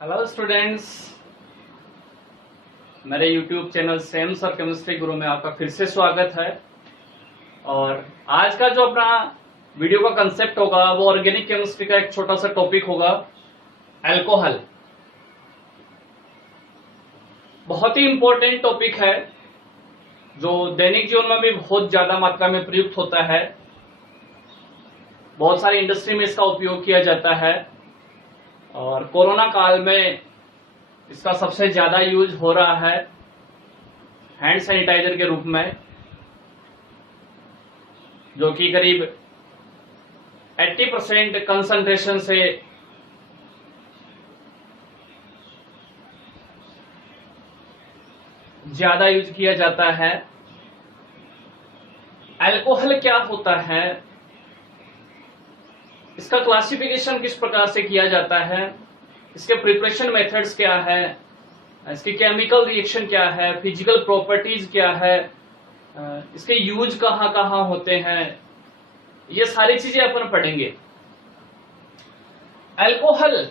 Hello students, मेरे YouTube channel sems और chemistry गुरु में आपका फिर से स्वागत है। और आज का जो अपना वीडियो का कंसेप्ट होगा वो ऑर्गेनिक केमिस्ट्री का एक छोटा सा टॉपिक होगा, अल्कोहल। बहुत ही इंपॉर्टेंट टॉपिक है जो दैनिक जीवन में भी बहुत ज्यादा मात्रा में प्रयुक्त होता है। बहुत सारी इंडस्ट्री में इसका उपयोग किया जाता है और कोरोना काल में इसका सबसे ज्यादा यूज हो रहा है हैंड सैनिटाइजर के रूप में, जो कि करीब 80% कंसंट्रेशन से ज्यादा यूज किया जाता है। अल्कोहल क्या होता है, इसका क्लासिफिकेशन किस प्रकार से किया जाता है, इसके प्रिपरेशन मेथड्स क्या है, इसकी केमिकल रिएक्शन क्या है, फिजिकल प्रॉपर्टीज क्या है, इसके यूज कहाँ कहाँ होते हैं, ये सारी चीजें अपन पढ़ेंगे। अल्कोहल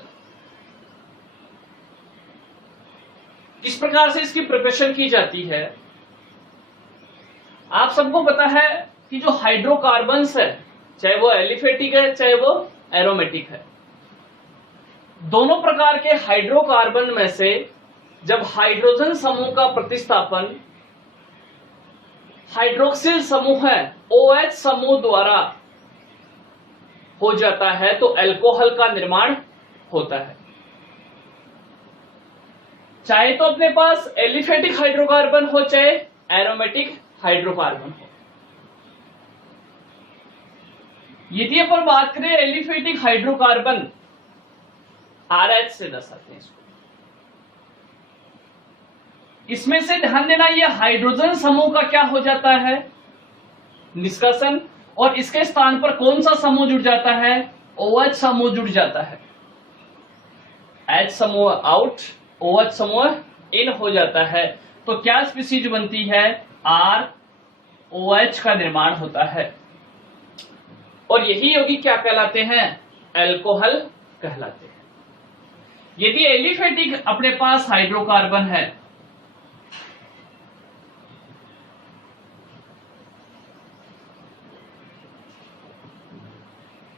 किस प्रकार से इसकी प्रिपरेशन की जाती है। आप सबको पता है कि जो हाइड्रोकार्बन्स है, चाहे वो एलिफेटिक है चाहे वो एरोमेटिक है, दोनों प्रकार के हाइड्रोकार्बन में से जब हाइड्रोजन समूह का प्रतिस्थापन हाइड्रोक्सिल समूह है OH समूह द्वारा हो जाता है तो अल्कोहल का निर्माण होता है। चाहे तो अपने पास एलिफेटिक हाइड्रोकार्बन हो चाहे एरोमेटिक हाइड्रोकार्बन हो। यदि अपन बात करें एलिफेटिक हाइड्रोकार्बन, RH से दर्शाते हैं इसको। इसमें से ध्यान देना, ये हाइड्रोजन समूह का क्या हो जाता है, निष्कर्षण, और इसके स्थान पर कौन सा समूह जुड़ जाता है, OH समूह जुड़ जाता है। H समूह आउट, OH समूह इन हो जाता है तो क्या स्पीशीज बनती है, ROH का निर्माण होता है और यही यौगिक क्या कहलाते हैं, अल्कोहल कहलाते हैं। यदि एलिफेटिक अपने पास हाइड्रोकार्बन है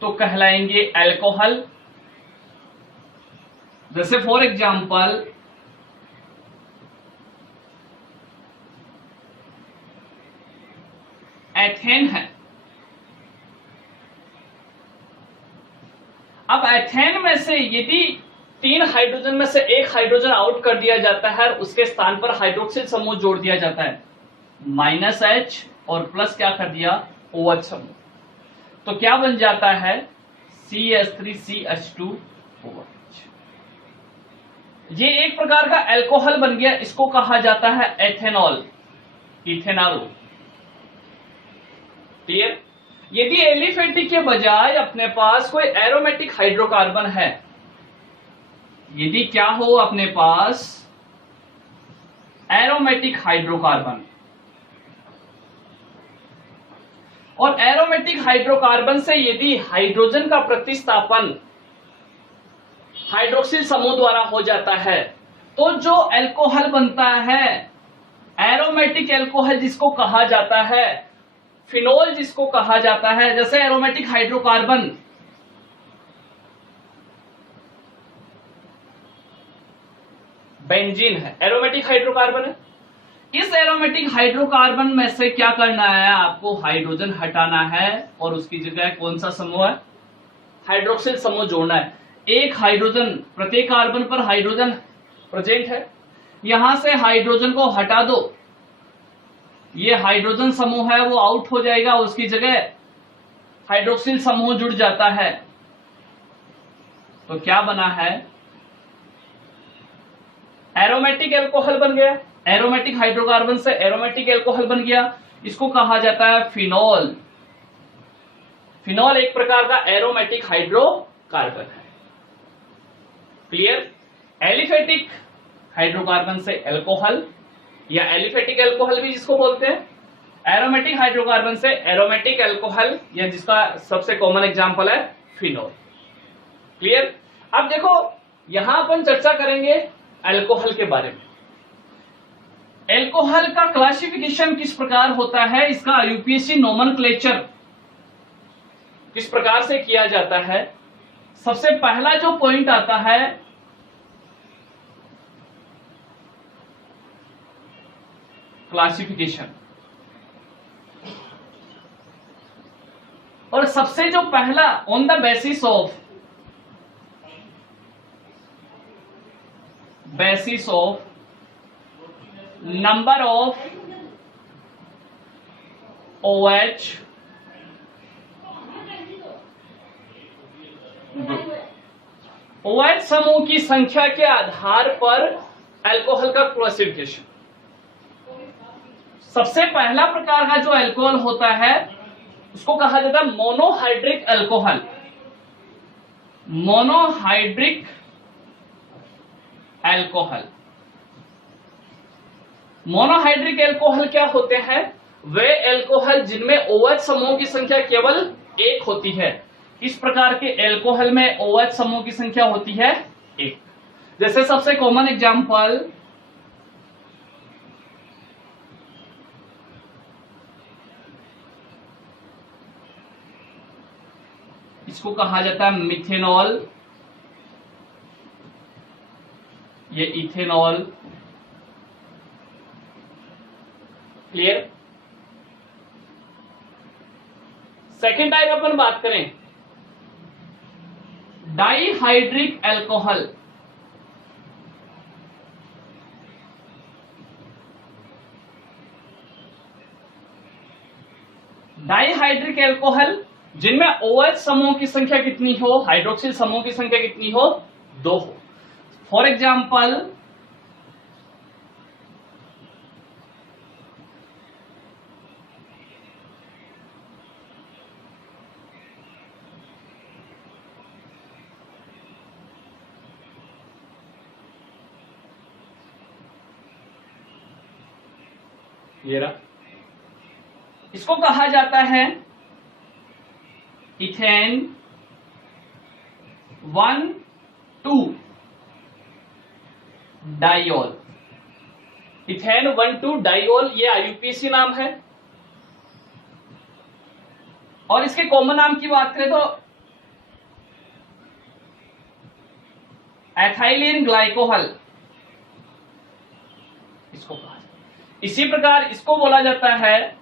तो कहलाएंगे अल्कोहल। जैसे फॉर एग्जांपल एथेन है। अब एथेन में से यदि 3 हाइड्रोजन में से एक हाइड्रोजन आउट कर दिया जाता है, उसके स्थान पर हाइड्रोक्सिल समूह जोड़ दिया जाता है, -H और प्लस क्या कर दिया, OH समूह, तो क्या बन जाता है, CH3CH2OH। ये एक प्रकार का अल्कोहल बन गया, इसको कहा जाता है एथेनॉल, इथेनॉल। क्लियर। यदि एलिफेटिक के बजाय अपने पास कोई एरोमेटिक हाइड्रोकार्बन है, यदि क्या हो अपने पास एरोमेटिक हाइड्रोकार्बन, और एरोमेटिक हाइड्रोकार्बन से यदि हाइड्रोजन का प्रतिस्थापन हाइड्रोक्सिल समूह द्वारा हो जाता है तो जो अल्कोहल बनता है, एरोमेटिक अल्कोहल जिसको कहा जाता है, फिनोल जिसको कहा जाता है। जैसे एरोमेटिक हाइड्रोकार्बन बेंजीन है, एरोमेटिक हाइड्रोकार्बन है। इस एरोमेटिक हाइड्रोकार्बन में से क्या करना है, आपको हाइड्रोजन हटाना है और उसकी जगह कौन सा समूह है, हाइड्रोक्सिल समूह जोड़ना है। एक हाइड्रोजन, प्रत्येक कार्बन पर हाइड्रोजन प्रेजेंट है, यहां से हाइड्रोजन को हटा दो, ये हाइड्रोजन समूह है वो आउट हो जाएगा, उसकी जगह हाइड्रोक्सिल समूह जुड़ जाता है, तो क्या बना है, एरोमेटिक अल्कोहल बन गया। एरोमेटिक हाइड्रोकार्बन से एरोमेटिक अल्कोहल बन गया, इसको कहा जाता है फिनोल। फिनोल एक प्रकार का एरोमेटिक हाइड्रोकार्बन है। क्लियर। एलिफेटिक हाइड्रोकार्बन से अल्कोहल या एलिफेटिक अल्कोहल भी जिसको बोलते हैं, एरोमेटिक हाइड्रोकार्बन से एरोमेटिक अल्कोहल, या जिसका सबसे कॉमन एग्जांपल है फिनोल। क्लियर। अब देखो, यहां अपन चर्चा करेंगे अल्कोहल के बारे में। अल्कोहल का क्लासिफिकेशन किस प्रकार होता है, इसका यूपीएससी नोमेनक्लेचर किस प्रकार से किया जाता है। सबसे पहला जो पॉइंट आता है क्लासिफिकेशन, और सबसे जो पहला on the basis of number of OH OH समूह की संख्या के आधार पर अल्कोहल का क्लासिफिकेशन। सबसे पहला प्रकार का जो अल्कोहल होता है उसको कहा जाता है monohydric alcohol. Monohydric alcohol, monohydric alcohol क्या होते हैं? वे अल्कोहल जिनमें OH समूह की संख्या केवल एक होती है। इस प्रकार के अल्कोहल में OH समूह की संख्या होती है एक। जैसे सबसे कॉमन एग्जांपल इसको कहा जाता है मिथेनॉल, ये इथेनॉल। क्लियर? सेकेंड टाइप अपन बात करें डाइहाइड्रिक अल्कोहल। डाइहाइड्रिक अल्कोहल जिनमें OH समूह की संख्या कितनी हो, हाइड्रोक्सिल समूह की संख्या कितनी हो, 2 हो। फॉर एग्जाम्पल ये रहा, इसको कहा जाता है इथेन 1,2 डाइऑल। इथेन 1,2 डाइऑल ये IUPAC नाम है। और इसके कॉमन नाम की बात करें तो एथाइलिन ग्लाइकोहल इसको कहा जाता है। इसी प्रकार इसको बोला जाता है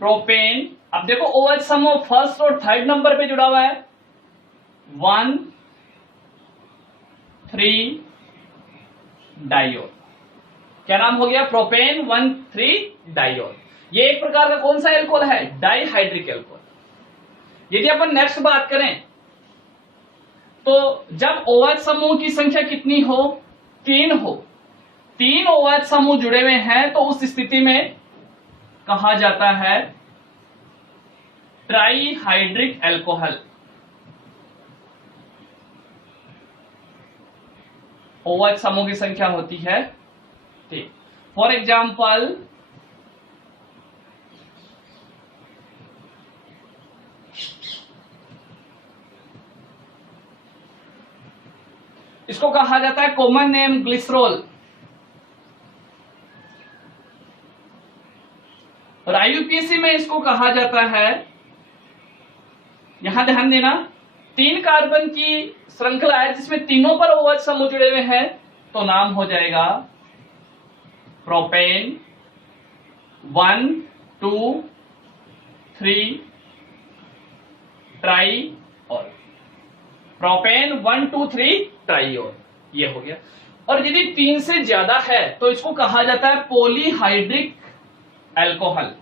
प्रोपेन। अब देखो OH समूह फर्स्ट और थर्ड नंबर पे जुड़ा हुआ है, 1,3 डाइऑल। क्या नाम हो गया? Propane 1,3 diol. ये एक प्रकार का कौन सा एल्कोहल है? Dihydric alcohol. यदि अपन नेक्स्ट बात करें तो जब OH समूह की संख्या कितनी हो? 3 हो, 3 OH समूह जुड़े हुए हैं तो उस स्थिति में कहा जाता है ट्राइहाइड्रिक अल्कोहल। OH समूह की संख्या होती है 3। फॉर एग्जाम्पल इसको कहा जाता है कॉमन नेम ग्लिसरॉल। और IUPAC में इसको कहा जाता है, यहां ध्यान देना, 3 कार्बन की श्रृंखला है जिसमें तीनों पर OH समूह जुड़े हुए हैं तो नाम हो जाएगा प्रोपेन 1, 2, 3 ट्राइऑल। प्रोपेन 1, 2, 3 ट्राइऑल, ये हो गया। और यदि 3 से ज्यादा है तो इसको कहा जाता है पॉलीहाइड्रिक अल्कोहल।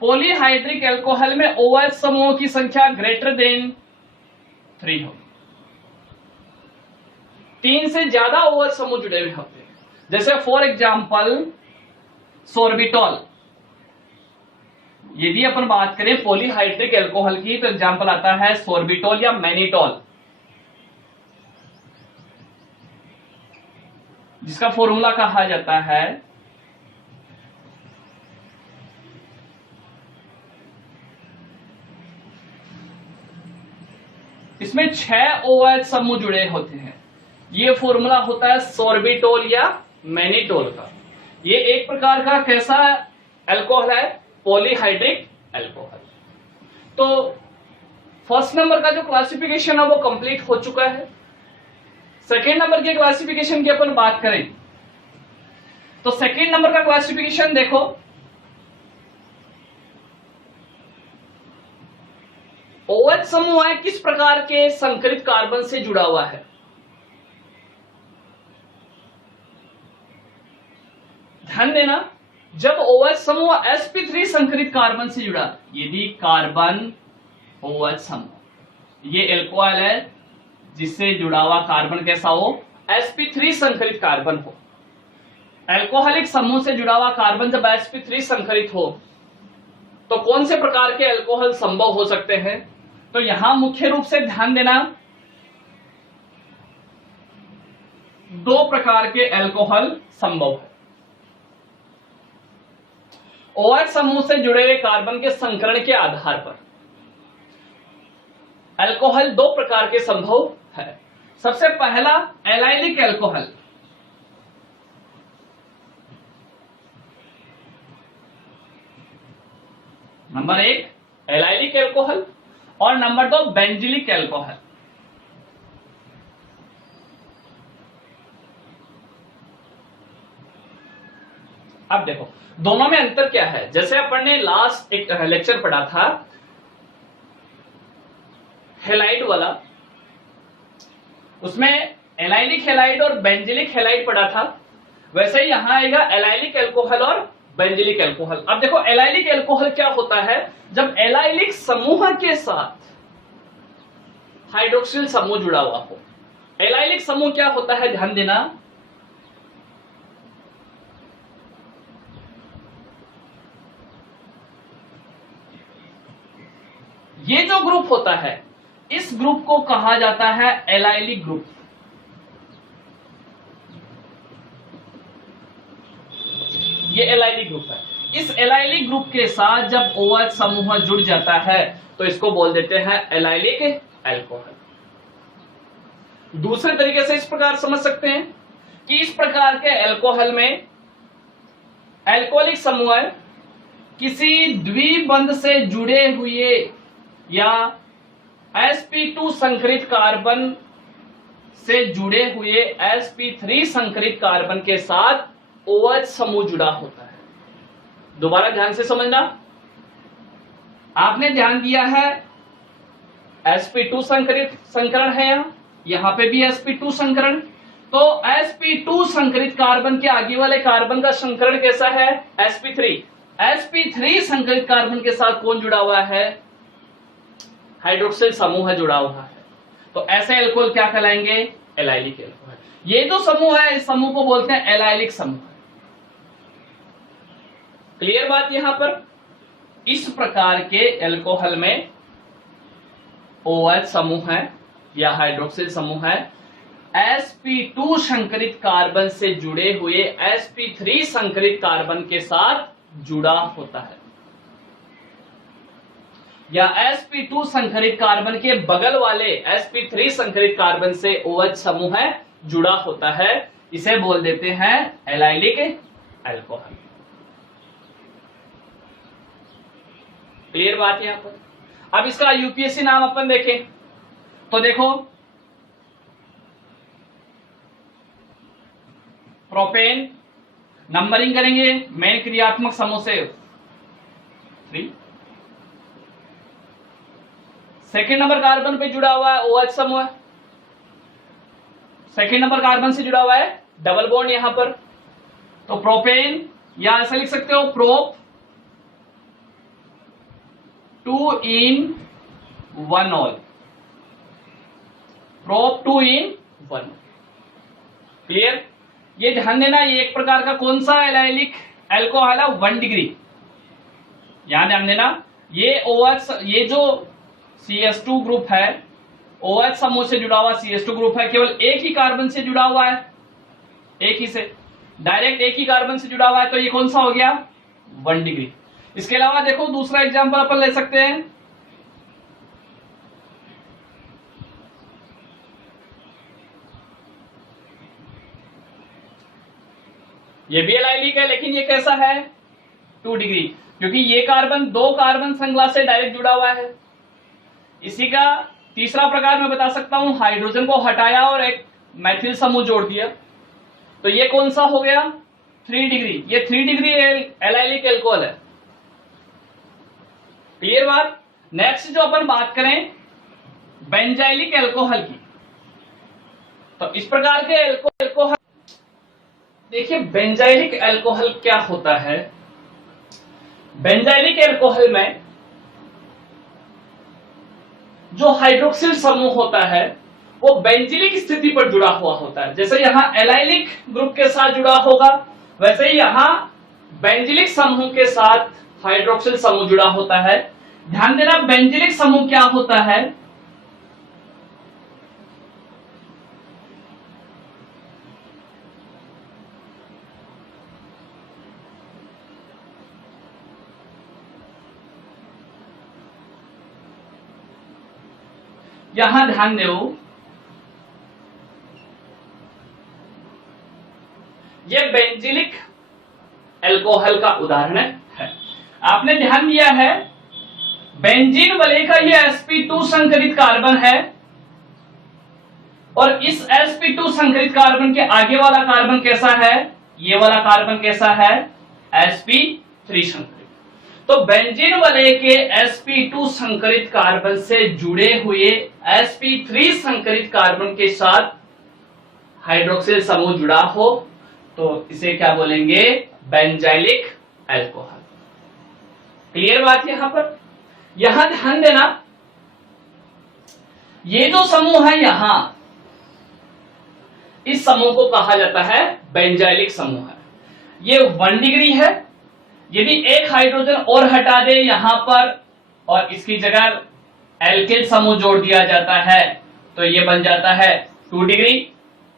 पॉलीहाइड्रिक अल्कोहल में OH समूह की संख्या ग्रेटर देन 3 हो। 3 से ज्यादा OH समूह जुड़े हुए होते हैं। जैसे फॉर एग्जाम्पल सोर्बिटॉल। यदि अपन बात करें पॉलीहाइड्रिक अल्कोहल की तो एग्जाम्पल आता है सोर्बिटॉल या मैनिटॉल, जिसका फॉर्मूला कहा जाता है इसमें 6 OH समूह जुड़े होते हैं। ये फॉर्मूला होता है सोर्बिटोल या मैनिटोल का। ये एक प्रकार का कैसा अल्कोहल है? Polyhydric alcohol. तो फर्स्ट नंबर का जो क्लासिफिकेशन है वो कंप्लीट हो चुका है। सेकेंड नंबर के क्लासिफिकेशन की अपन बात करें तो सेकेंड नंबर का क्लासिफिकेशन देखो, OH समूह है किस प्रकार के संकरित कार्बन से जुड़ा हुआ है? ध्यान देना, जब OH समूह sp3 संकरित कार्बन से जुड़ा, यदि कार्बन OH समूह ये एल्कोहल है जिससे जुड़ा हुआ कार्बन कैसा हो? sp3 संकरित कार्बन हो। एल्कोहलिक समूह से जुड़ा हुआ कार्बन जब sp3 संकरित हो तो कौन से प्रकार के एल्कोहल संभव हो सकते हैं? तो यहां मुख्य रूप से ध्यान देना, 2 प्रकार के एल्कोहल संभव है। OH समूह से जुड़े हुए कार्बन के संकरण के आधार पर अल्कोहल 2 प्रकार के संभव है। सबसे पहला allylic alcohol. Number 1 allylic alcohol और नंबर 2 बेंजिलिक अल्कोहल। अब देखो दोनों में अंतर क्या है। जैसे अपन ने लास्ट एक लेक्चर पढ़ा था हेलाइड वाला, उसमें एलाइलिक हेलाइड और बेंजिलिक हेलाइड पढ़ा था, वैसे ही यहां आएगा एलाइलिक अल्कोहल और बेंजिलिक अल्कोहल। अब देखो एलाइलिक अल्कोहल क्या होता है? जब एलाइलिक समूह के साथ हाइड्रोक्सिल समूह जुड़ा हुआ हो। एलाइलिक समूह क्या होता है? ध्यान देना, ये जो ग्रुप होता है इस ग्रुप को कहा जाता है एलाइलिक ग्रुप। ये एलाइलिक ग्रुप है। इस एलाइलिक ग्रुप के साथ जब OH समूह जुड़ जाता है तो इसको बोल देते हैं एलाइलिक अल्कोहल। दूसरे तरीके से इस प्रकार समझ सकते हैं कि इस प्रकार के अल्कोहल में अल्कोहलिक समूह किसी द्विबंध से जुड़े हुए या sp2 संकरित कार्बन से जुड़े हुए sp3 संकरित कार्बन के साथ OH समूह जुड़ा होता है। दोबारा ध्यान से समझना, आपने ध्यान दिया है sp2 संकरित संकरण है, यहां पे भी sp2 संकरण। तो sp2 संकरित कार्बन के आगे वाले कार्बन का संकरण कैसा है? sp3। sp3 संकरित कार्बन के साथ कौन जुड़ा हुआ है? हाइड्रोक्सिल समूह जुड़ा हुआ है। तो ऐसे अल्कोहल क्या कहलाएंगे? Allylic alcohol. ये जो समूह है इस समूह को बोलते हैं एलाइलिक समूह। क्लियर बात यहां पर? इस प्रकार के अल्कोहल में OH समूह है या हाइड्रोक्सिल समूह है sp2 संकरित कार्बन से जुड़े हुए sp3 संकरित कार्बन के साथ जुड़ा होता है, या sp2 संकरित कार्बन के बगल वाले sp3 संकरित कार्बन से OH समूह जुड़ा होता है। इसे बोल देते हैं एलाइलिक अल्कोहल। क्लियर बात यहां पर? अब इसका यूपीएससी नाम अपन देखें तो देखो, प्रोपेन नंबरिंग करेंगे मेन क्रियात्मक समूह से 3। सेकेंड नंबर कार्बन पे जुड़ा हुआ है OH समूह, सेकेंड नंबर कार्बन से जुड़ा हुआ है डबल बॉन्ड यहां पर। तो प्रोपेन, या ऐसा लिख सकते हो prop 2 in 1 all, prop 2 in 1। Clear? ये ध्यान देना, ये एक प्रकार का कौन सा एलाइलिक अल्कोहल है? 1 डिग्री। यहां ध्यान देना, ये OH, ये जो CH2 ग्रुप है OH समूह से जुड़ा हुआ CH2 ग्रुप है, केवल एक ही कार्बन से जुड़ा हुआ है, एक ही से, डायरेक्ट एक ही कार्बन से जुड़ा हुआ है। तो ये कौन सा हो गया? 1 डिग्री। इसके अलावा देखो दूसरा एग्जांपल अपन ले सकते हैं, ये भी एलाइलिक है, लेकिन ये कैसा है 2 डिग्री, क्योंकि ये कार्बन 2 कार्बन श्रृंखला से डायरेक्ट जुड़ा हुआ है। इसी का तीसरा प्रकार मैं बता सकता हूं, हाइड्रोजन को हटाया और एक मैथिल समूह जोड़ दिया, तो ये कौन सा हो गया 3 डिग्री। ये 3 डिग्री एलाइलिक एल्कोहल है। क्लियर बात। नेक्स्ट जो अपन बात करें बेंजाइलिक एल्कोहल की, तो इस प्रकार के एल्कोहल, देखिए बेंजाइलिक एल्कोहल क्या होता है। बेंजाइलिक एल्कोहल में जो हाइड्रोक्सिल समूह होता है वो बेंजिलिक स्थिति पर जुड़ा हुआ होता है। जैसे यहां एलाइलिक ग्रुप के साथ जुड़ा होगा, वैसे ही यहां बेंजिलिक समूह के साथ हाइड्रोक्सिल समूह जुड़ा होता है। ध्यान देना बेंजिलिक समूह क्या होता है, यहां ध्यान दो, ये बेंजिलिक एल्कोहल का उदाहरण है। आपने ध्यान दिया है बेंजीन वलय का ये sp2 संकरित कार्बन है, और इस sp2 संकरित कार्बन के आगे वाला कार्बन कैसा है, ये वाला कार्बन कैसा है sp3 संकरित। तो बेंजीन वलय के sp2 संकरित कार्बन से जुड़े हुए sp3 संकरित कार्बन के साथ हाइड्रोक्सिल समूह जुड़ा हो तो इसे क्या बोलेंगे बेंजाइलिक एल्कोहल। क्लियर बात यहां पर। यहां ध्यान देना ये जो समूह है यहां, इस समूह को कहा जाता है बेंजाइलिक समूह है। ये 1 डिग्री है। यदि एक हाइड्रोजन और हटा दे यहां पर और इसकी जगह एल्किल समूह जोड़ दिया जाता है तो ये बन जाता है 2 डिग्री।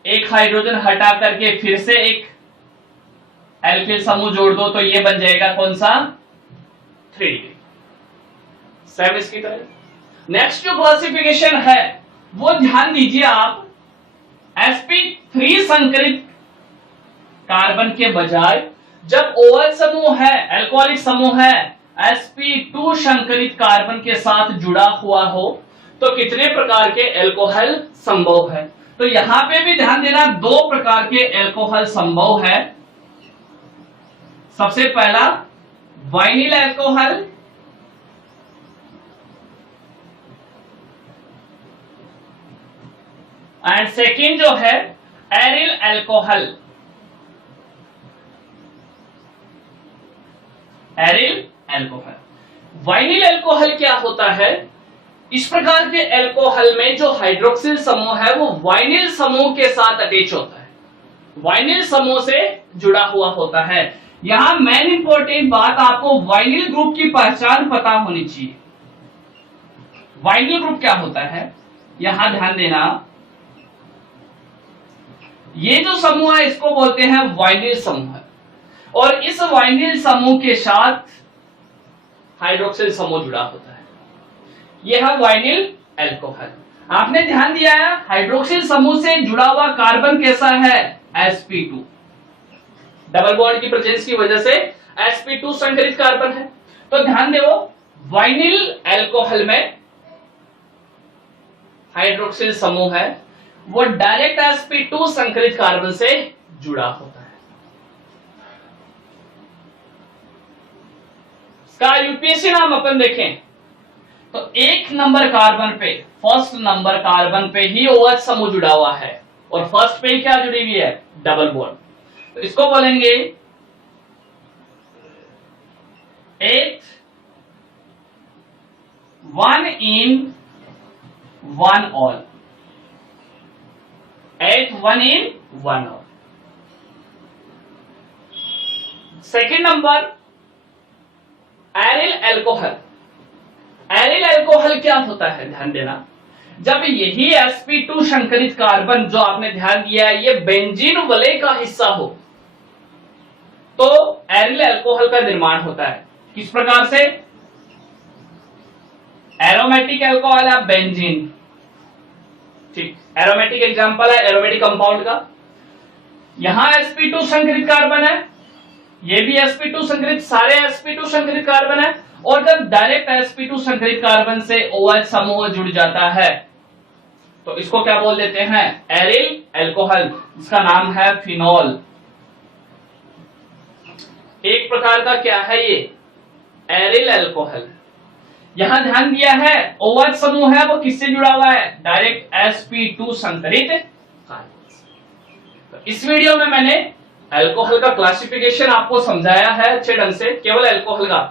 एक हाइड्रोजन हटा करके फिर से एक एल्किल समूह जोड़ दो तो ये बन जाएगा कौन सा 3 डिग्री। सेम इसकी तरह। नेक्स्ट जो क्लासिफिकेशन है वो ध्यान दीजिए आप, sp3 संकरित कार्बन के बजाय जब OH समूह है, एल्कोहलिक समूह है, sp2 संकरित कार्बन के साथ जुड़ा हुआ हो तो कितने प्रकार के एल्कोहल संभव है। तो यहां पे भी ध्यान देना 2 प्रकार के एल्कोहल संभव है। सबसे पहला वाइनिल एल्कोहल, एंड सेकेंड जो है aryl alcohol. Aryl alcohol. Vinyl alcohol क्या होता है, इस प्रकार के एल्कोहल में जो हाइड्रोक्सिल समूह है वो वाइनिल समूह के साथ अटैच होता है, वाइनिल समूह से जुड़ा हुआ होता है। यहां मेन इंपॉर्टेंट बात आपको वाइनिल ग्रुप की पहचान पता होनी चाहिए। वाइनिल ग्रुप क्या होता है यहां ध्यान देना, ये जो समूह है इसको बोलते हैं वाइनिल समूह है, और इस वाइनिल समूह के साथ हाइड्रोक्सिल समूह जुड़ा होता है। यह है वाइनिल एल्कोहल। आपने ध्यान दिया है हाइड्रोक्सिल समूह से जुड़ा हुआ कार्बन कैसा है sp2, डबल बॉन्ड की प्रेजेंस की वजह से sp2 संकरित कार्बन है। तो ध्यान दो वाइनिल एल्कोहल में हाइड्रोक्सिल समूह है वो डायरेक्ट sp2 संकरित कार्बन से जुड़ा होता है। इसका यूपीएससी नाम अपन देखें तो 1 नंबर कार्बन पे, फर्स्ट नंबर कार्बन पे ही OH समूह जुड़ा हुआ है और फर्स्ट पे क्या जुड़ी हुई है डबल बॉन्ड, तो इसको बोलेंगे 8 1 in 1 all, 8 1 in 1 all। Second number aryl alcohol. Aryl alcohol क्या होता है ध्यान देना, जब यही sp2 संकरित कार्बन जो आपने ध्यान दिया है ये बेंजीन वलय का हिस्सा हो तो एरिल एल्कोहल का निर्माण होता है। किस प्रकार से, एरोमेटिक एल्कोहल है बेंजीन, ठीक, एरोमेटिक एग्जांपल है एरोमेटिक कंपाउंड का। यहां sp2 संकरित कार्बन है, ये भी sp2 संकरित, सारे sp2 संकरित कार्बन है। और जब डायरेक्ट sp2 संकरित कार्बन से OH समूह जुड़ जाता है तो इसको क्या बोल देते हैं, एरिल अल्कोहल, इसका नाम है फिनॉल। एक प्रकार का क्या है ये, एरिल अल्कोहल। यहां ध्यान दिया है OH समूह है वो किससे जुड़ा हुआ है, डायरेक्ट sp2 संकरित कार्बन से। तो इस वीडियो में मैंने अल्कोहल का क्लासिफिकेशन आपको समझाया है अच्छे ढंग से, केवल अल्कोहल का।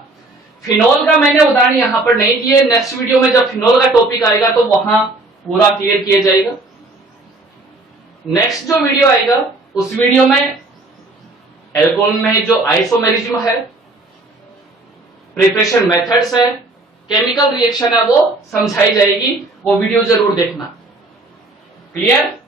फिनॉल का मैंने उदाहरण यहां पर नहीं दिए, नेक्स्ट वीडियो में जब फिनॉल का टॉपिक आएगा तो वहां पूरा क्लियर किया जाएगा। नेक्स्ट जो वीडियो आएगा उस वीडियो में अल्कोहल में जो आइसोमेरिज्म है, प्रिपरेशन मेथड्स है, केमिकल रिएक्शन है वो समझाई जाएगी, वो वीडियो जरूर देखना। क्लियर।